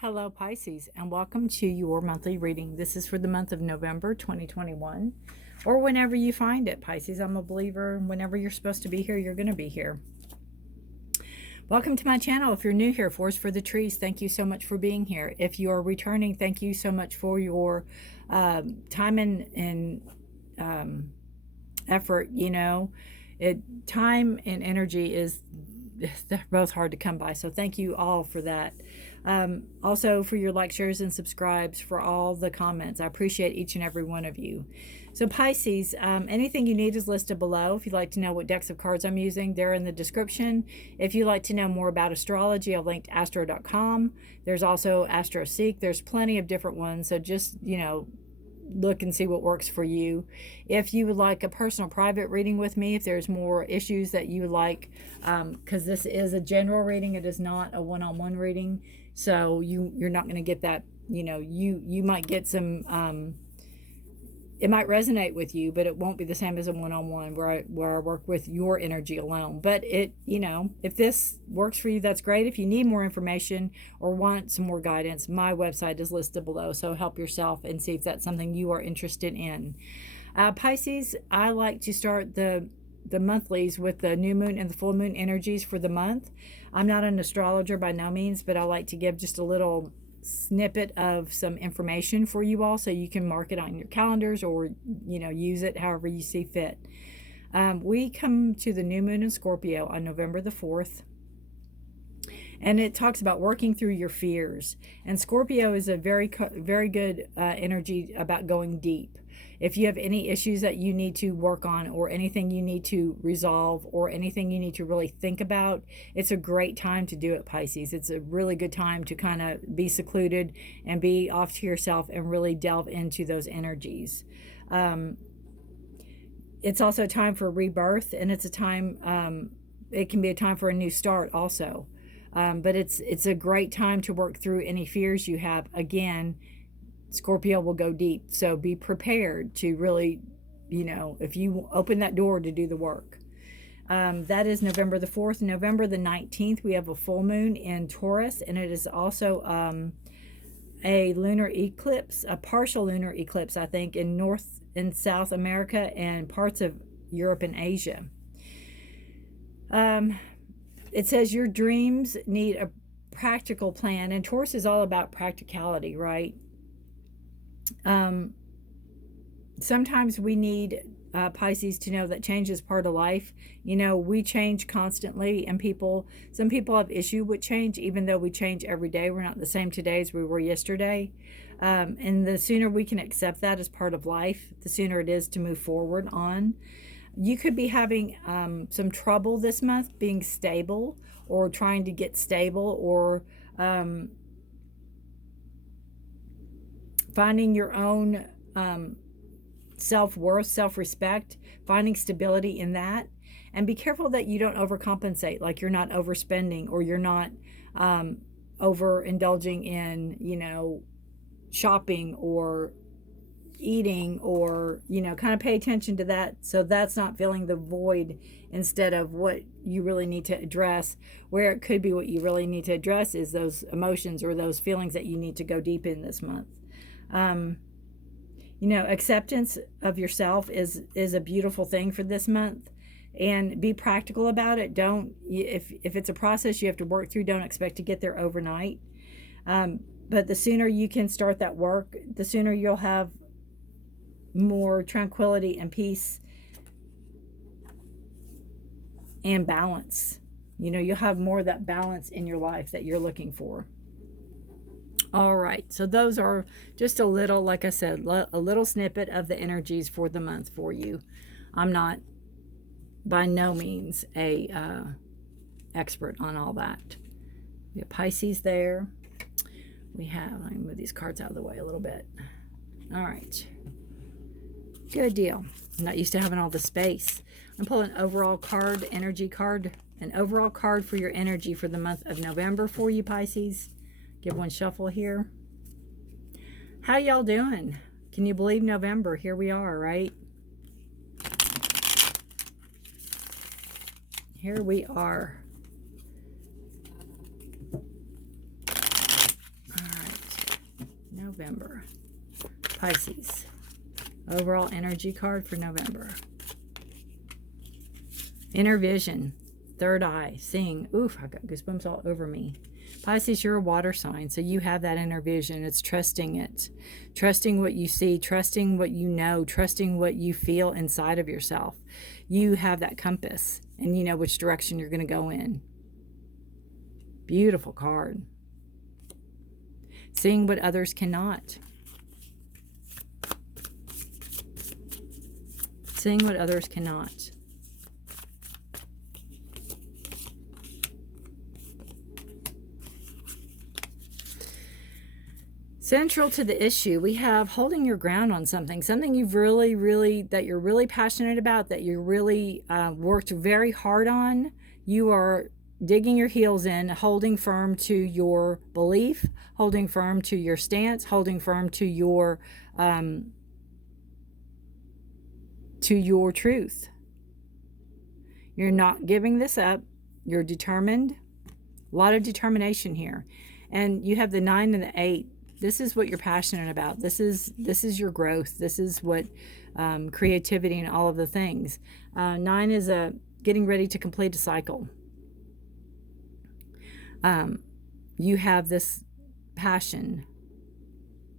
Hello Pisces, and welcome to your monthly reading. This is for the month of November 2021, or whenever you find it, Pisces. I'm a believer. Whenever you're supposed to be here, you're going to be here. Welcome to my channel. If you're new here, Forest for the Trees, thank you so much for being here. If you are returning, thank you so much for your time and effort. You know, time and energy they're both hard to come by, so thank you all for that. Also for your likes, shares, and subscribes, for all the comments. I appreciate each and every one of you. So Pisces, anything you need is listed below. If you'd like to know what decks of cards I'm using, they're in the description. If you'd like to know more about astrology, I've linked astro.com. There's also AstroSeek. There's plenty of different ones, so just, you know, look and see what works for you. If you would like a personal private reading with me, if there's more issues that you would like, because this is a general reading, it is not a one-on-one reading, so you're not going to get that, you know, you might get some it might resonate with you, but it won't be the same as a one-on-one where I work with your energy alone. But it, you know, if this works for you, that's great. If you need more information or want some more guidance, my website is listed below. So help yourself and see if that's something you are interested in. Pisces, I like to start the monthlies with the new moon and the full moon energies for the month. I'm not an astrologer by no means, but I like to give just a little snippet of some information for you all, so you can mark it on your calendars or, you know, use it however you see fit. We come to the new moon in Scorpio on November the 4th, and it talks about working through your fears. And Scorpio is a very good energy about going deep. If you have any issues that you need to work on, or anything you need to resolve, or anything you need to really think about, it's a great time to do it, Pisces. It's a really good time to kind of be secluded and be off to yourself and really delve into those energies. It's also a time for rebirth, and it's a time, it can be a time for a new start also. But it's a great time to work through any fears you have. Again, Scorpio will go deep, so be prepared to really, you know, if you open that door, to do the work. That is November the 4th. November the 19th, we have a full moon in Taurus, and it is also a lunar eclipse, a partial lunar eclipse, I think, in North and South America and parts of Europe and Asia. It says your dreams need a practical plan, and Taurus is all about practicality, right? Sometimes we need Pisces to know that change is part of life. You know, we change constantly, and some people have issue with change, even though we change every day. We're not the same today as we were yesterday. And the sooner we can accept that as part of life, the sooner it is to move forward on. You could be having some trouble this month being stable, or trying to get stable, or finding your own self-worth, self-respect, finding stability in that. And be careful that you don't overcompensate, like you're not overspending, or you're not overindulging in, you know, shopping or eating, or, you know, kind of pay attention to that, so that's not filling the void instead of what you really need to address. Where it could be what you really need to address is those emotions or those feelings that you need to go deep in this month. You know, acceptance of yourself is a beautiful thing for this month, and be practical about it. Don't, if it's a process you have to work through, don't expect to get there overnight. But the sooner you can start that work, the sooner you'll have more tranquility and peace and balance. You know, you'll have more of that balance in your life that you're looking for. All right, so those are just a little, like I said, a little snippet of the energies for the month for you. I'm not by no means a expert on all that. We have Pisces there. We have, let me move these cards out of the way a little bit. All right, good deal. I'm not used to having all the space. I'm pulling an overall card, energy card, an overall card for your energy for the month of November for you, Pisces. Give one shuffle here. How y'all doing? Can you believe November? Here we are, right? Here we are. All November. Pisces. Overall energy card for November. Inner vision. Third eye. Seeing. Oof, I got goosebumps all over me. Pisces, you're a water sign, so you have that inner vision. It's trusting it. Trusting what you see. Trusting what you know. Trusting what you feel inside of yourself. You have that compass, and you know which direction you're going to go in. Beautiful card. Seeing what others cannot. Seeing what others cannot. Central to the issue, we have holding your ground on something. Something you've that you're really passionate about, that you really worked very hard on. You are digging your heels in, holding firm to your belief, holding firm to your stance, holding firm to your truth. You're not giving this up. You're determined. A lot of determination here. And you have the 9 and the 8. This is what you're passionate about. This is your growth. This is what creativity and all of the things. 9 is getting ready to complete a cycle. You have this passion.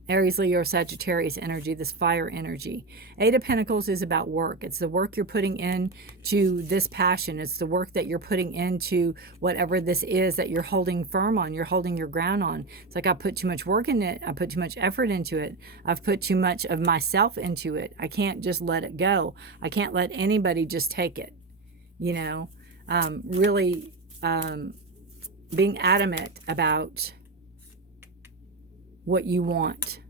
Aries, Leo, or Sagittarius energy, this fire energy. 8 of Pentacles is about work. It's the work you're putting into this passion. It's the work that you're putting into whatever this is that you're holding firm on. You're holding your ground on. It's like I put too much work in it. I put too much effort into it. I've put too much of myself into it. I can't just let it go. I can't let anybody just take it. You know, really being adamant about what you want.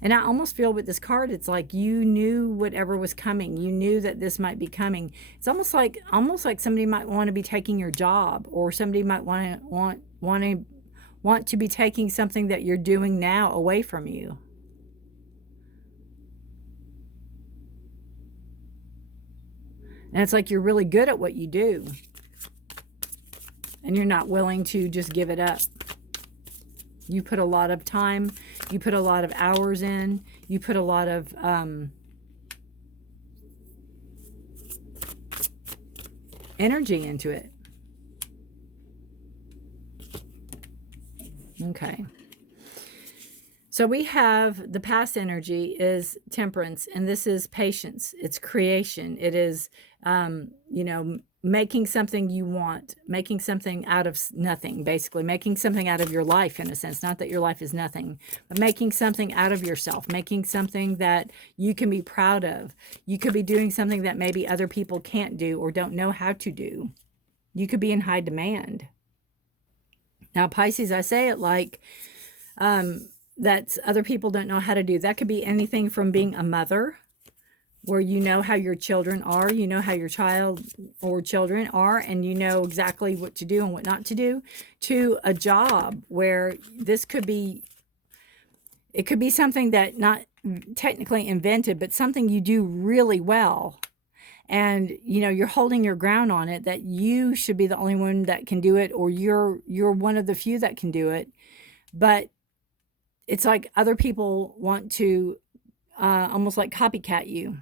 And I almost feel with this card, it's like you knew whatever was coming. You knew that this might be coming. It's almost like somebody might want to be taking your job, or somebody might want to be taking something that you're doing now away from you. And it's like you're really good at what you do, and you're not willing to just give it up. You put a lot of time, you put a lot of hours in, you put a lot of energy into it. Okay. So we have the past energy is Temperance, and this is patience. It's creation. It is, making something you want, making something out of nothing, basically making something out of your life, in a sense. Not that your life is nothing, but making something out of yourself, making something that you can be proud of. You could be doing something that maybe other people can't do or don't know how to do. You could be in high demand. Now, Pisces, I say it like that other people don't know how to do. That could be anything from being a mother, where you know how your children are, you know how your child or children are, and you know exactly what to do and what not to do, to a job where this could be, it could be something that not technically invented, but something you do really well. And, you're holding your ground on it, that you should be the only one that can do it, or you're one of the few that can do it. But it's like other people want to almost like copycat you.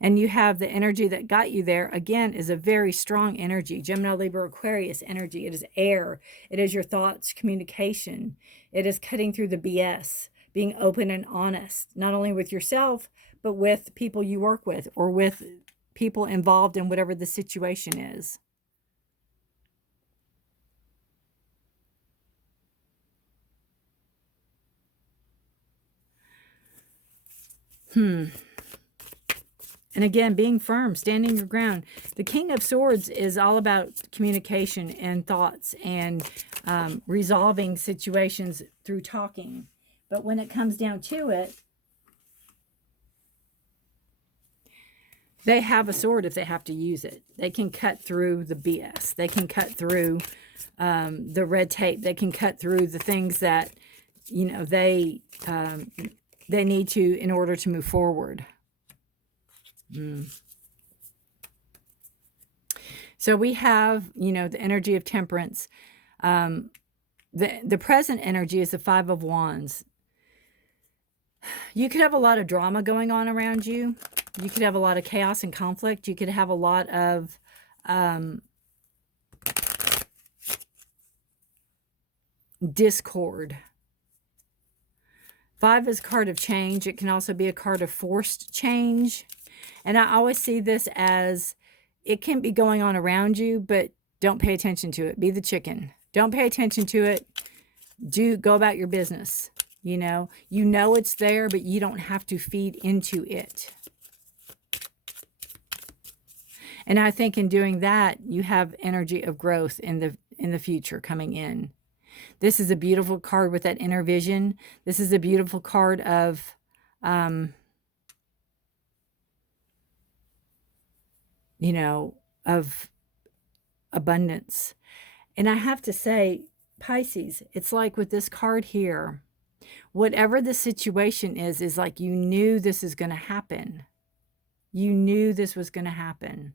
And you have the energy that got you there, again, is a very strong energy. Gemini, Libra, Aquarius energy. It is air. It is your thoughts, communication. It is cutting through the BS, being open and honest, not only with yourself, but with people you work with, or with people involved in whatever the situation is. And again, being firm, standing your ground. The King of Swords is all about communication and thoughts and resolving situations through talking. But when it comes down to it, they have a sword if they have to use it. They can cut through the BS. They can cut through the red tape. They can cut through the things that, they need to in order to move forward. So we have, the energy of Temperance. The present energy is the Five of Wands. You could have a lot of drama going on around you. You could have a lot of chaos and conflict. You could have a lot of discord. Five is a card of change. It can also be a card of forced change. And I always see this as it can be going on around you, but don't pay attention to it. Be the chicken. Don't pay attention to it. Go about your business. You know it's there, but you don't have to feed into it. And I think in doing that, you have energy of growth in the future coming in. This is a beautiful card with that inner vision. This is a beautiful card of of abundance. And I have to say, Pisces, it's like with this card here, whatever the situation is like you knew this is going to happen. You knew this was going to happen.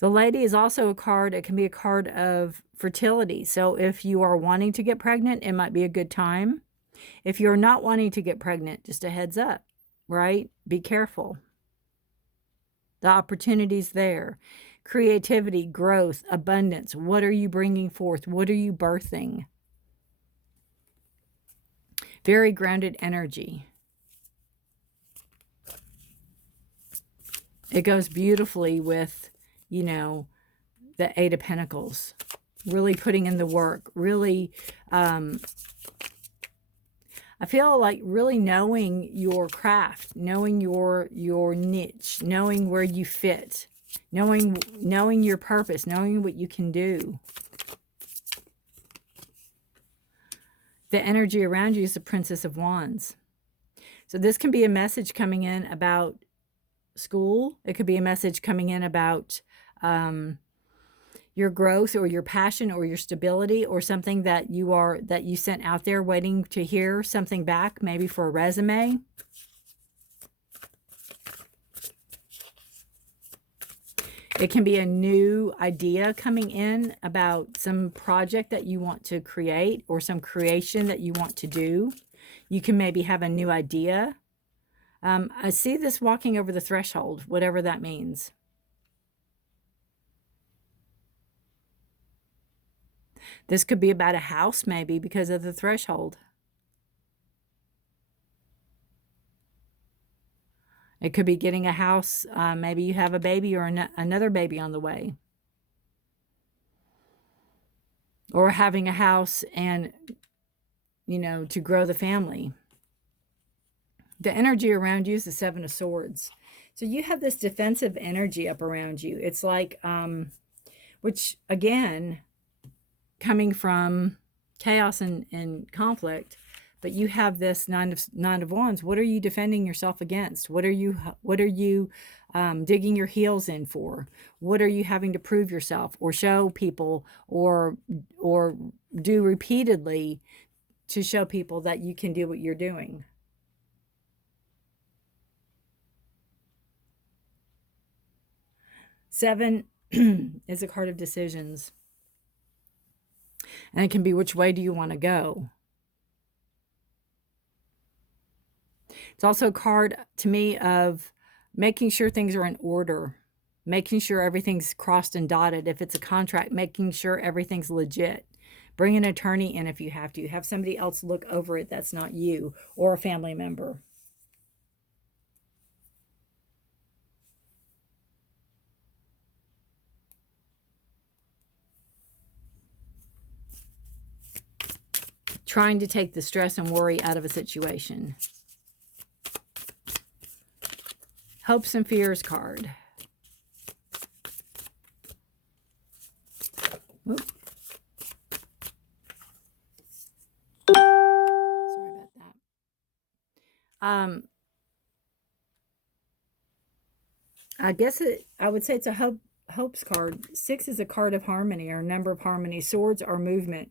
The Lady is also a card. It can be a card of fertility. So if you are wanting to get pregnant, it might be a good time. If you're not wanting to get pregnant, just a heads up, right? Be careful. The opportunity's there. Creativity, growth, abundance. What are you bringing forth? What are you birthing? Very grounded energy. It goes beautifully with, the Eight of Pentacles. Really putting in the work. Really, I feel like really knowing your craft, knowing your niche, knowing where you fit, knowing your purpose, knowing what you can do. The energy around you is the Princess of Wands. So this can be a message coming in about school. It could be a message coming in about your growth or your passion or your stability, or something that you sent out there waiting to hear something back, maybe for a resume. It can be a new idea coming in about some project that you want to create or some creation that you want to do. You can maybe have a new idea. I see this walking over the threshold, whatever that means. This could be about a house, maybe, because of the threshold. It could be getting a house. Maybe you have a baby or another baby on the way. Or having a house and, to grow the family. The energy around you is the Seven of Swords. So you have this defensive energy up around you. It's like, which again, coming from chaos and conflict, but you have this nine of Wands. What are you defending yourself against? What are you digging your heels in for? What are you having to prove yourself or show people or do repeatedly to show people that you can do what you're doing? Seven is a card of decisions. And it can be, which way do you want to go? It's also a card to me of making sure things are in order, making sure everything's crossed and dotted. If it's a contract, making sure everything's legit. Bring an attorney in if you have to. Have somebody else look over it that's not you, or a family member. Trying to take the stress and worry out of a situation. Hopes and Fears card. Oop. Sorry about that. I guess I would say it's a hopes card. 6 is a card of harmony, or a number of harmony. Swords are movement.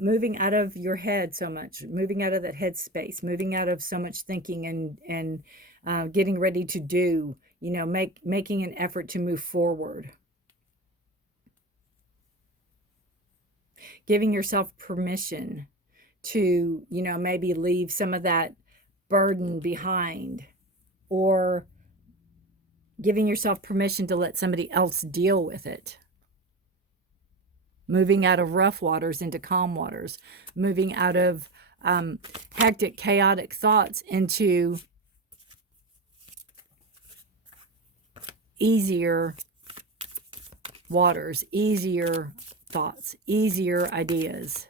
moving out of your head so much, moving out of that head space, moving out of so much thinking and getting ready to do, making an effort to move forward. Giving yourself permission to, maybe leave some of that burden behind, or giving yourself permission to let somebody else deal with it. Moving out of rough waters into calm waters. Moving out of hectic, chaotic thoughts into easier waters, easier thoughts, easier ideas.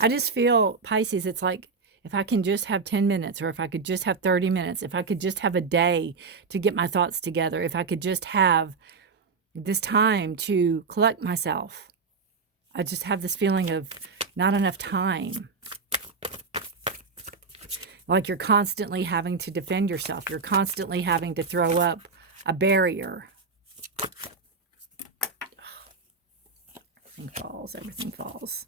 I just feel, Pisces, it's like, if I can just have 10 minutes, or if I could just have 30 minutes, if I could just have a day to get my thoughts together, if I could just have this time to collect myself. I just have this feeling of not enough time. Like you're constantly having to defend yourself. You're constantly having to throw up a barrier. Everything falls. Everything falls.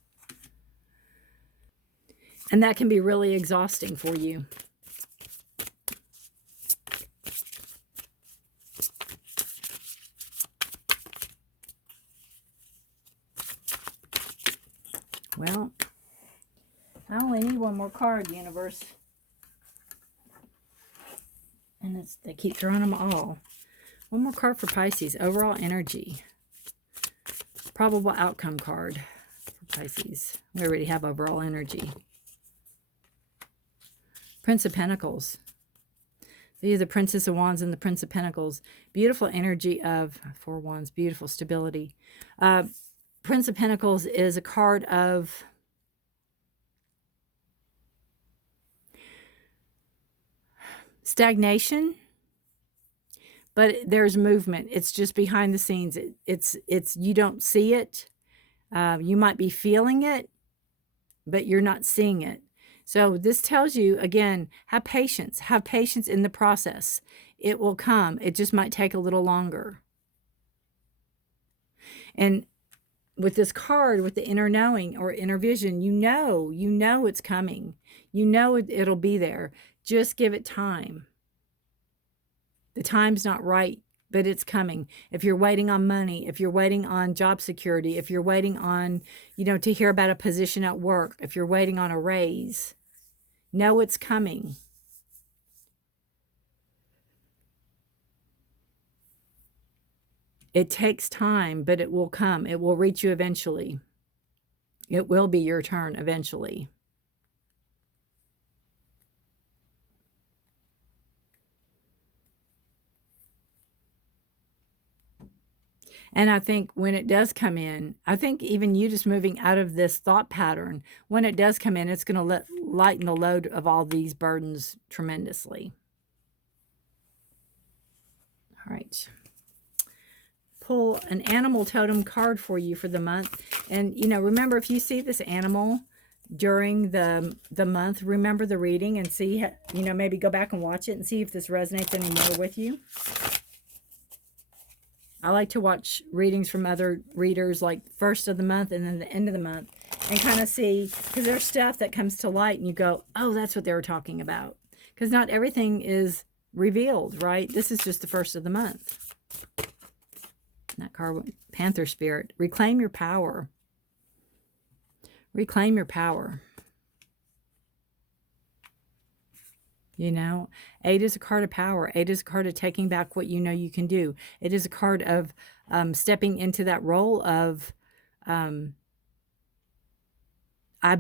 And that can be really exhausting for you. Well, I only need one more card, universe. And they keep throwing them all. One more card for Pisces. Overall energy. Probable outcome card for Pisces. We already have overall energy. Prince of Pentacles. These are the Princess of Wands and the Prince of Pentacles. Beautiful energy of 4 Wands. Beautiful stability. Prince of Pentacles is a card of stagnation, but there's movement. It's just behind the scenes. It's you don't see it. You might be feeling it, but you're not seeing it. So this tells you, again, have patience. Have patience in the process. It will come. It just might take a little longer. And with this card, with the inner knowing or inner vision, you know it's coming. You know it'll be there. Just give it time. The time's not right, but it's coming. If you're waiting on money, if you're waiting on job security, if you're waiting on, to hear about a position at work, if you're waiting on a raise, know it's coming. It takes time, but it will come. It will reach you eventually. It will be your turn eventually. And I think when it does come in, I think even you just moving out of this thought pattern, when it does come in, it's going to lighten the load of all these burdens tremendously. All right. Pull an animal totem card for you for the month. And, remember, if you see this animal during the month, remember the reading and see, maybe go back and watch it and see if this resonates anymore with you. I like to watch readings from other readers, like first of the month and then the end of the month, and kind of see, because there's stuff that comes to light and you go, oh, that's what they were talking about. Because not everything is revealed, right? This is just the first of the month. That card, Panther Spirit. Reclaim your power. Reclaim your power. 8 is a card of power. 8 is a card of taking back what you know you can do. It is a card of stepping into that role of, I've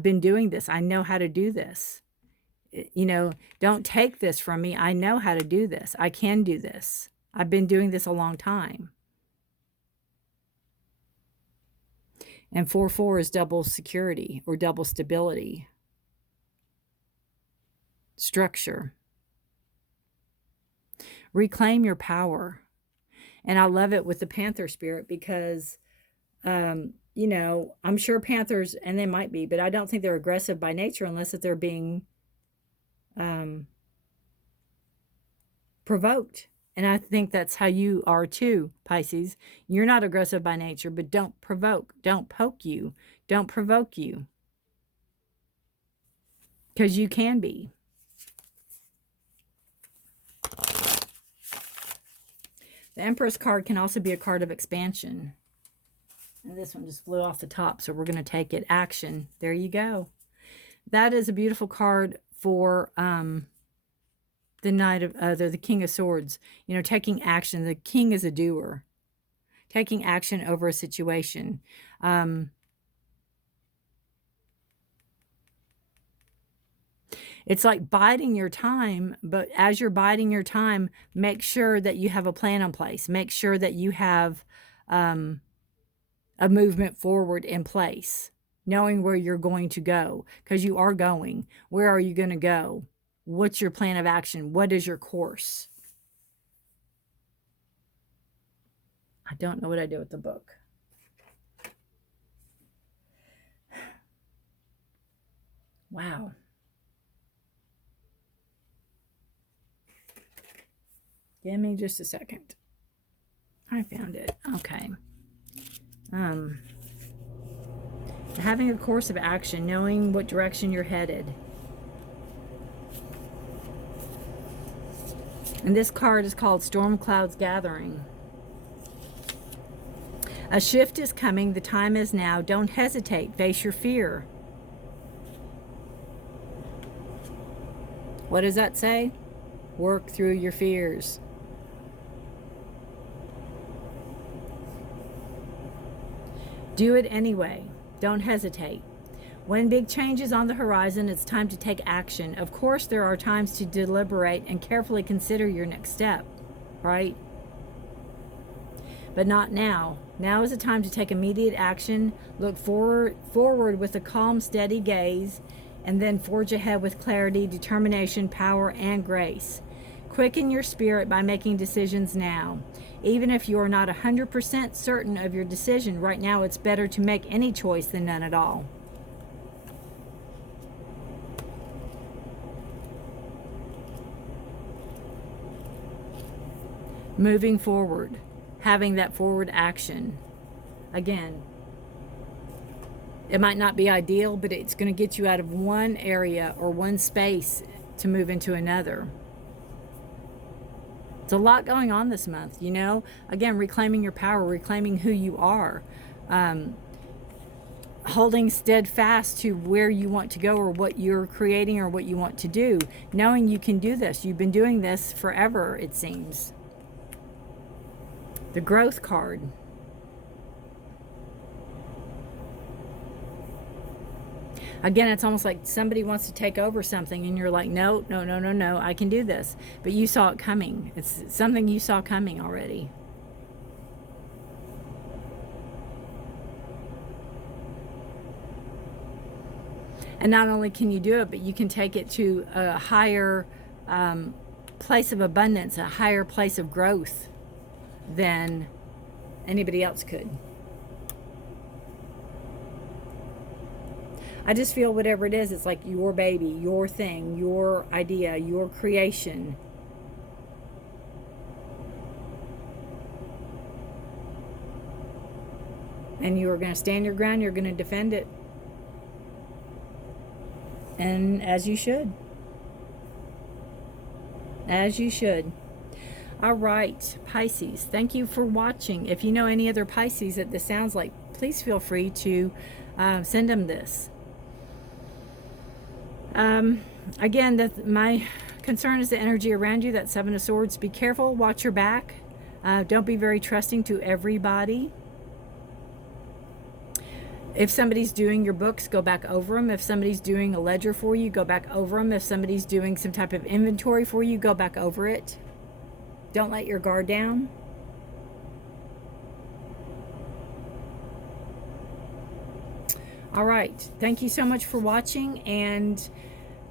been doing this. I know how to do this. Don't take this from me. I know how to do this. I can do this. I've been doing this a long time. And 4-4 is double security or double stability. Structure. Reclaim your power. And I love it with the Panther Spirit because, I'm sure Panthers, and they might be, but I don't think they're aggressive by nature unless if they're being provoked. And I think that's how you are too, Pisces. You're not aggressive by nature, but don't provoke. Don't poke you. Don't provoke you. Because you can be. The Empress card can also be a card of expansion. And this one just flew off the top, so we're going to take it. Action. There you go. That is a beautiful card for the Knight of the King of Swords. You know, taking action. The King is a doer. Taking action over a situation. It's like biding your time, but as you're biding your time, make sure that you have a plan in place. Make sure that you have a movement forward in place, knowing where you're going to go, because you are going. Where are you going to go? What's your plan of action? What is your course? I don't know what I did with the book. Wow. Give me just a second. I found it. Okay. Having a course of action, knowing what direction you're headed. And this card is called Storm Clouds Gathering. A shift is coming. The time is now. Don't hesitate. Face your fear. What does that say? Work through your fears. Do it anyway. Don't hesitate. When big change is on the horizon, it's time to take action. Of course, there are times to deliberate and carefully consider your next step, right? But not now. Now is the time to take immediate action, look forward with a calm, steady gaze, and then forge ahead with clarity, determination, power, and grace. Quicken your spirit by making decisions now. Even if you are not 100% certain of your decision, right now it's better to make any choice than none at all. Moving forward, having that forward action. Again, it might not be ideal, but it's going to get you out of one area or one space to move into another. It's a lot going on this month, you know. Again, reclaiming your power, reclaiming who you are. Holding steadfast to where you want to go or what you're creating or what you want to do. Knowing you can do this. You've been doing this forever, it seems. The growth card. Again, it's almost like somebody wants to take over something and you're like, no, I can do this. But you saw it coming. It's something you saw coming already. And not only can you do it, but you can take it to a higher place of abundance, a higher place of growth than anybody else could. I just feel whatever it is, it's like your baby, your thing, your idea, your creation. And you are going to stand your ground, you're going to defend it. And as you should. As you should. All right, Pisces, thank you for watching. If you know any other Pisces that this sounds like, please feel free to send them this. Again, my concern is the energy around you, that Seven of Swords. Be careful, watch your back. Don't be very trusting to everybody. If somebody's doing your books, go back over them. If somebody's doing a ledger for you, go back over them. If somebody's doing some type of inventory for you, go back over it. Don't let your guard down. All right. Thank you so much for watching, and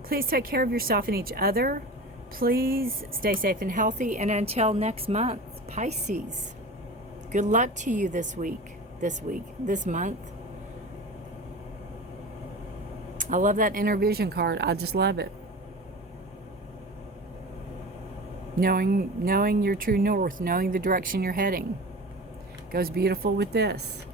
please take care of yourself and each other. Please stay safe and healthy, and until next month, Pisces, good luck to you this month. I love that inner vision card. I just love it. Knowing your true north, knowing the direction you're heading. Goes beautiful with this.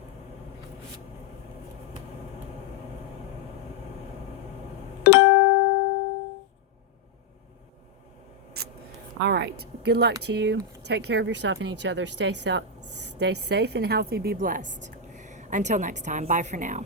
All right. Good luck to you. Take care of yourself and each other. Stay safe and healthy. Be blessed. Until next time. Bye for now.